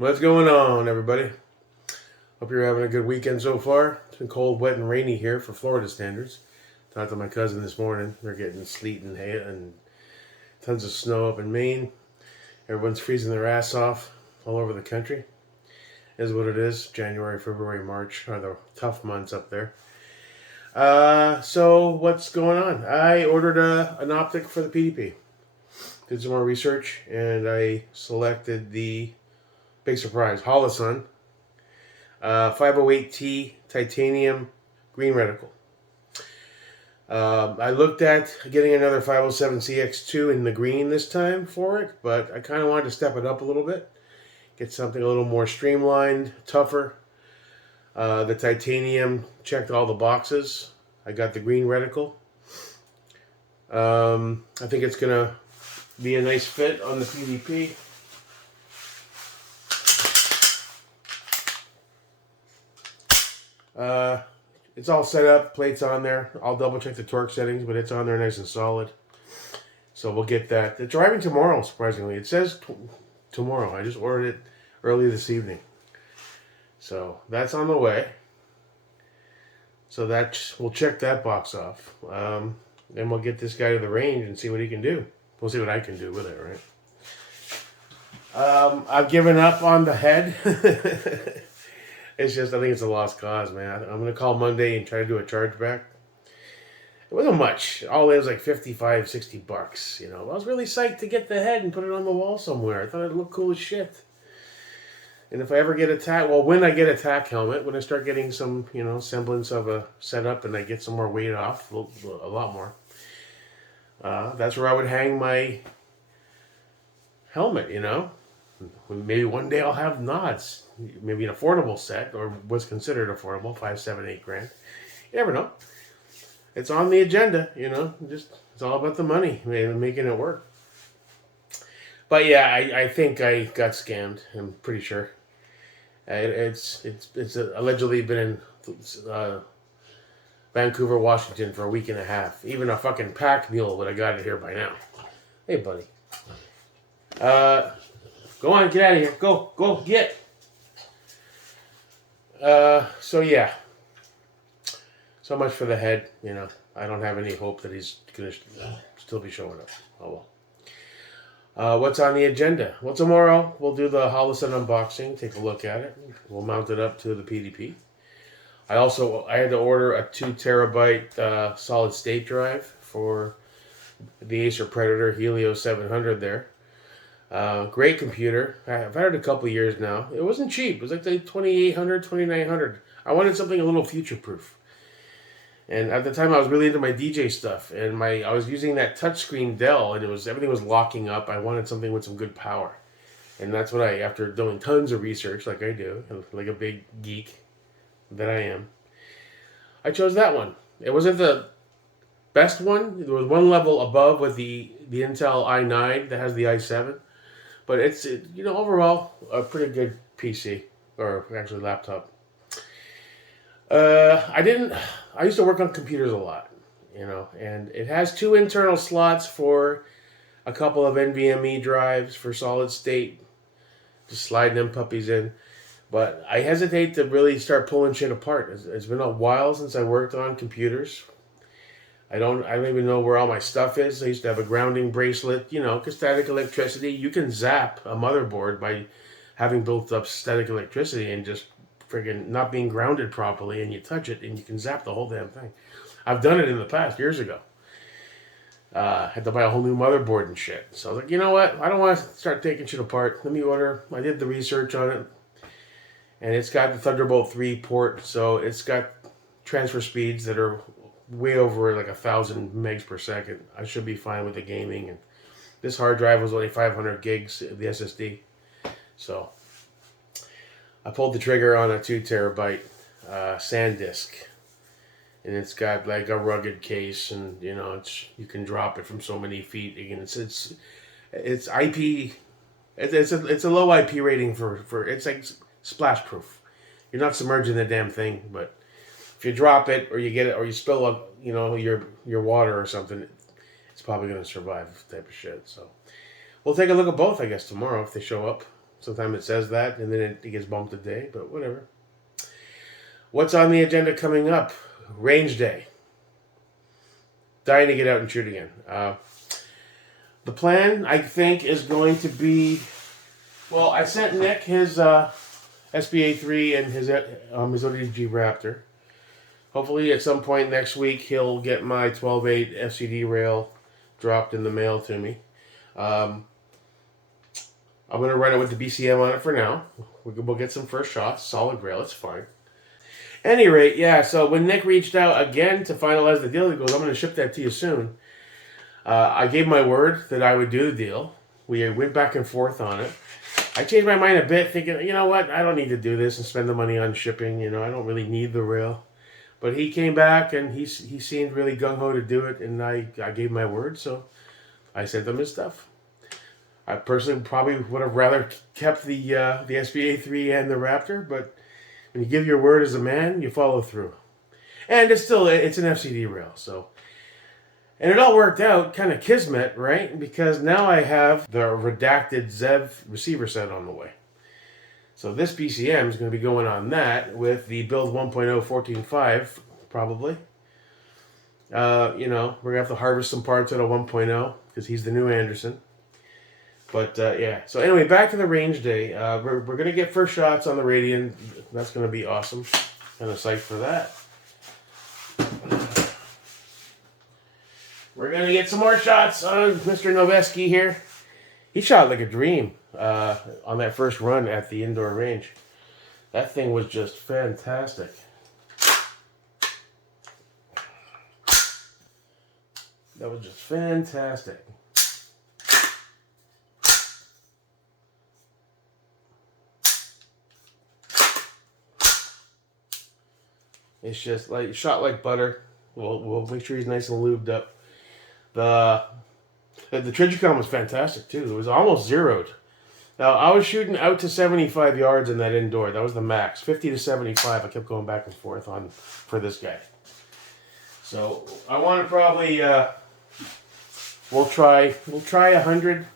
What's going on, everybody? Hope you're having a good weekend so far. It's been cold, wet, and rainy here for Florida standards. Talked to my cousin this morning. They're getting sleet and hail and tons of snow up in Maine. Everyone's freezing their ass off all over the country. Is what it is. January, February, March are the tough months up there. So what's going on? I ordered an optic for the PDP. Did some more research, and I selected the big surprise Holosun 508T titanium green reticle. I looked at getting another 507CX2 in the green this time for it, but I kind of wanted to step it up a little bit, get something a little more streamlined, tougher. The titanium checked all the boxes. I got the green reticle. I think it's going to be a nice fit on the PDP. It's all set up, plates on there. I'll double check the torque settings, but it's on there nice and solid. So we'll get that. It's arriving tomorrow, surprisingly. It says tomorrow. I just ordered it early this evening. So that's on the way. So we'll check that box off. Then we'll get this guy to the range and see what he can do. We'll see what I can do with it, right? I've given up on the head. It's just, I think it's a lost cause, man. I'm going to call Monday and try to do a chargeback. It wasn't much. All it was like 55, 60 bucks, you know. I was really psyched to get the head and put it on the wall somewhere. I thought it'd look cool as shit. And if I ever get a tack, well, when I get a tack helmet, when I start getting some, semblance of a setup and I get some more weight off, a lot more, that's where I would hang my helmet, Maybe one day I'll have nods. Maybe an affordable set, or what's considered affordable, 5, 7, 8 grand. You never know. It's on the agenda, Just it's all about the money, making it work. But yeah, I think I got scammed. I'm pretty sure. It's allegedly been in Vancouver, Washington for a week and a half. Even a fucking pack mule would have got it here by now. Hey, buddy. Go on, get out of here. Go, get. So yeah. So much for the head, I don't have any hope that he's going to still be showing up. Oh well. What's on the agenda? Well, tomorrow we'll do the Holosun unboxing, take a look at it. We'll mount it up to the PDP. I had to order a 2 terabyte solid state drive for the Acer Predator Helio 700 there. Great computer. I've had it a couple years now. It wasn't cheap. It was like the 2800, 2900. I wanted something a little future-proof. And at the time, I was really into my DJ stuff. And I was using that touchscreen Dell, and everything was locking up. I wanted something with some good power. And that's what after doing tons of research, like I do, like a big geek that I am, I chose that one. It wasn't the best one. There was one level above with the Intel i9 that has the i7. But it's overall a pretty good PC, or actually laptop. I used to work on computers a lot, and it has 2 internal slots for a couple of NVMe drives for solid state, just sliding them puppies in. But I hesitate to really start pulling shit apart. It's been a while since I worked on computers. I don't even know where all my stuff is. I used to have a grounding bracelet, because static electricity, you can zap a motherboard by having built up static electricity and just friggin' not being grounded properly, and you touch it and you can zap the whole damn thing. I've done it in the past, years ago. Had to buy a whole new motherboard and shit. So I was like, you know what? I don't want to start taking shit apart. Let me order. I did the research on it. And it's got the Thunderbolt 3 port, so it's got transfer speeds that are way over like 1,000 megs per second. I should be fine with the gaming. And this hard drive was only 500 gigs, the SSD. So I pulled the trigger on a 2 terabyte SanDisk. And it's got like a rugged case, and you can drop it from so many feet. Again, it's IP. It's a low IP rating for it's like splash proof. You're not submerging the damn thing, but if you drop it or you get it or you spill up, your water or something, it's probably going to survive type of shit. So we'll take a look at both, I guess, tomorrow if they show up. Sometimes it says that, and then it gets bumped a day, but whatever. What's on the agenda coming up? Range day. Dying to get out and shoot again. The plan, I think, is going to be... Well, I sent Nick his SBA3 and his ODG Raptor. Hopefully, at some point next week, he'll get my 12.8 FCD rail dropped in the mail to me. I'm going to run it with the BCM on it for now. We'll get some first shots. Solid rail, it's fine. Any rate, yeah, so when Nick reached out again to finalize the deal, he goes, I'm going to ship that to you soon. I gave my word that I would do the deal. We went back and forth on it. I changed my mind a bit, thinking, you know what, I don't need to do this and spend the money on shipping. I don't really need the rail. But he came back, and he seemed really gung-ho to do it, and I gave my word, so I sent him his stuff. I personally probably would have rather kept the SBA3 and the Raptor, but when you give your word as a man, you follow through. And it's an FCD rail, so... And it all worked out, kind of kismet, right? Because now I have the redacted ZEV receiver set on the way. So this PCM is going to be going on that with the build 1.0 14.5, probably. We're going to have to harvest some parts out of 1.0 because he's the new Anderson. But, yeah. So anyway, back to the range day. We're going to get first shots on the Radian. That's going to be awesome. Kind of psyched for that. We're going to get some more shots on Mr. Noveski here. He shot like a dream on that first run at the indoor range. That thing was just fantastic. That was just fantastic. It's just like shot like butter. We'll make sure he's nice and lubed up. The Trijicon was fantastic too. It was almost zeroed. Now I was shooting out to 75 yards in that indoor. That was the max. 50 to 75. I kept going back and forth for this guy. So I want to probably we'll try 100.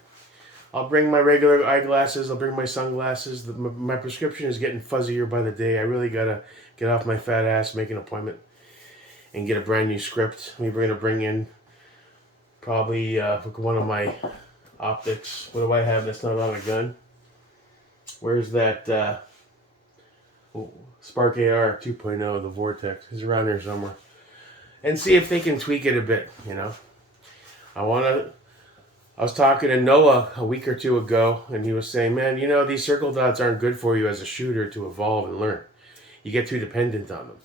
I'll bring my regular eyeglasses. I'll bring my sunglasses. My prescription is getting fuzzier by the day. I really gotta get off my fat ass, make an appointment, and get a brand new script. We're going to bring in probably one of my optics. What do I have that's not on a gun? Where's that Spark AR 2.0, the Vortex? It's around here somewhere. And see if they can tweak it a bit, I was talking to Noah a week or two ago, and he was saying, man, these circle dots aren't good for you as a shooter to evolve and learn. You get too dependent on them.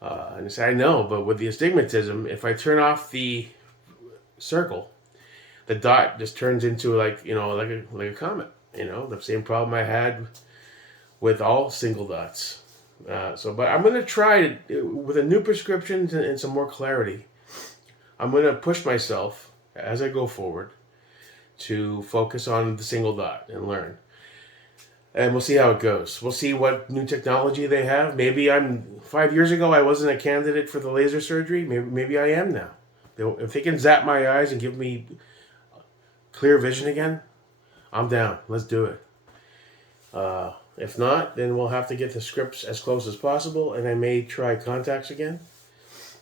And I said, I know, but with the astigmatism, if I turn off the circle, the dot just turns into like a comet. The same problem I had with all single dots. But I'm going to try with a new prescription and some more clarity. I'm going to push myself as I go forward to focus on the single dot and learn. And we'll see how it goes. We'll see what new technology they have. Maybe 5 years ago I wasn't a candidate for the laser surgery. Maybe I am now. If they can zap my eyes and give me clear vision again, I'm down. Let's do it. If not, then we'll have to get the scripts as close as possible, and I may try contacts again.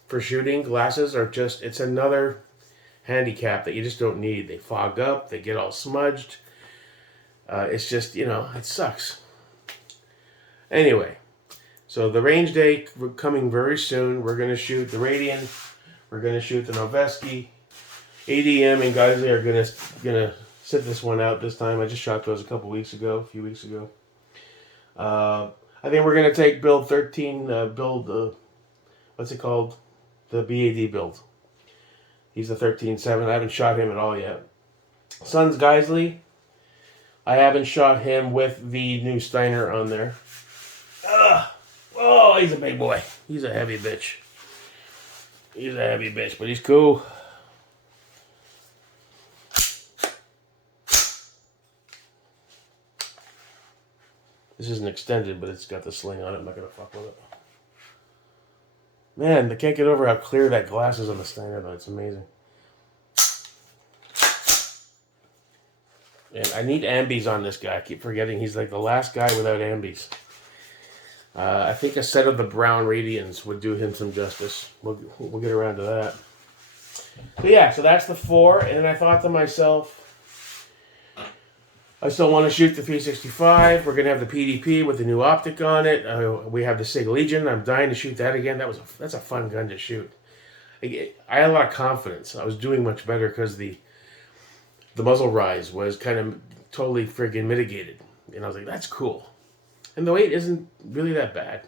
For shooting, glasses are it's another handicap that you just don't need. They fog up, they get all smudged. It's just, it sucks. Anyway, so the range day coming very soon. We're going to shoot the Radian. We're going to shoot the Noveski. ADM and Geisley are going to sit this one out this time. I just shot those a few weeks ago. I think we're going to take build 13, what's it called? The BAD build. He's the 13.7. I haven't shot him at all yet. Son's Geisley. I haven't shot him with the new Steiner on there. Oh, he's a big boy. He's a heavy bitch. But he's cool. This isn't extended, but it's got the sling on it. I'm not going to fuck with it. Man, I can't get over how clear that glass is on the Steiner, though. It's amazing. And I need ambies on this guy. I keep forgetting he's like the last guy without ambies. I think a set of the brown Radians would do him some justice. We'll get around to that. But yeah, so that's the 4. And then I thought to myself, I still want to shoot the 365. We're going to have the PDP with the new optic on it. We have the SIG Legion. I'm dying to shoot that again. That's a fun gun to shoot. I had a lot of confidence. I was doing much better because the muzzle rise was kind of totally friggin' mitigated. And I was like, that's cool. And the weight isn't really that bad.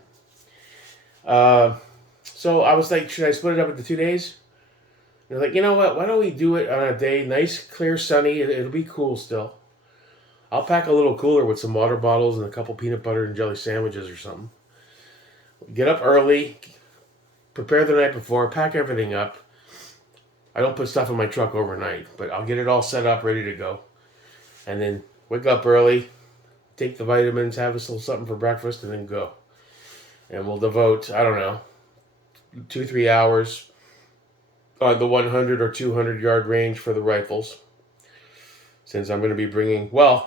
So I was like, should I split it up into 2 days? And they're like, you know what? Why don't we do it on a day, nice, clear, sunny. It'll be cool still. I'll pack a little cooler with some water bottles and a couple peanut butter and jelly sandwiches or something. Get up early, prepare the night before, pack everything up. I don't put stuff in my truck overnight, but I'll get it all set up, ready to go. And then wake up early, take the vitamins, have a little something for breakfast, and then go. And we'll devote, I don't know, 2-3 hours on the 100 or 200 yard range for the rifles. Since I'm going to be bringing, I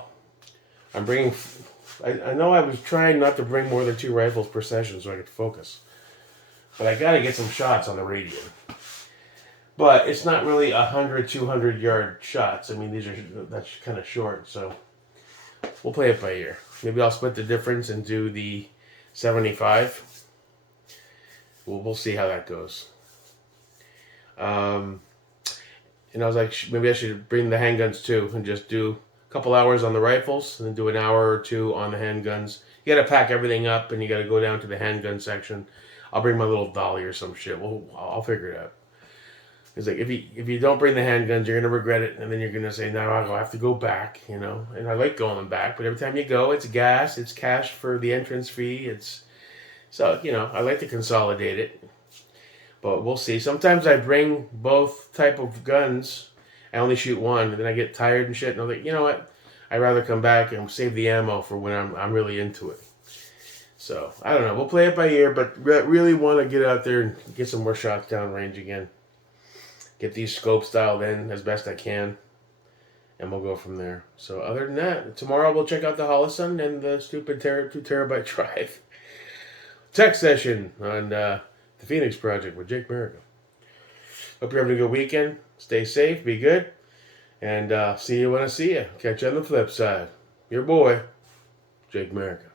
know I was trying not to bring more than 2 rifles per session so I could focus. But I got to get some shots on the Radian. But it's not really 100, 200 yard shots. I mean, that's kind of short, so we'll play it by ear. Maybe I'll split the difference and do the 75. We'll see how that goes. And I was like, maybe I should bring the handguns too and just do a couple hours on the rifles and then do an hour or 2 on the handguns. You got to pack everything up and you got to go down to the handgun section. I'll bring my little dolly or some shit. I'll figure it out. It's like, if you don't bring the handguns, you're going to regret it. And then you're going to say, no, I'll have to go back, you know. And I like going back. But every time you go, it's gas. It's cash for the entrance fee. So, you know, I like to consolidate it. But we'll see. Sometimes I bring both type of guns. I only shoot one, and then I get tired and shit. And I'm like, you know what? I'd rather come back and save the ammo for when I'm really into it. So I don't know. We'll play it by ear, but really want to get out there and get some more shots down range again. Get these scopes dialed in as best I can, and we'll go from there. So other than that, tomorrow we'll check out the Holosun and the stupid 2 terabyte drive. Tech session on the Phoenix Project with Jake Merica. Hope you're having a good weekend. Stay safe, be good, and see you when I see you. Catch you on the flip side. Your boy, Jake Merica.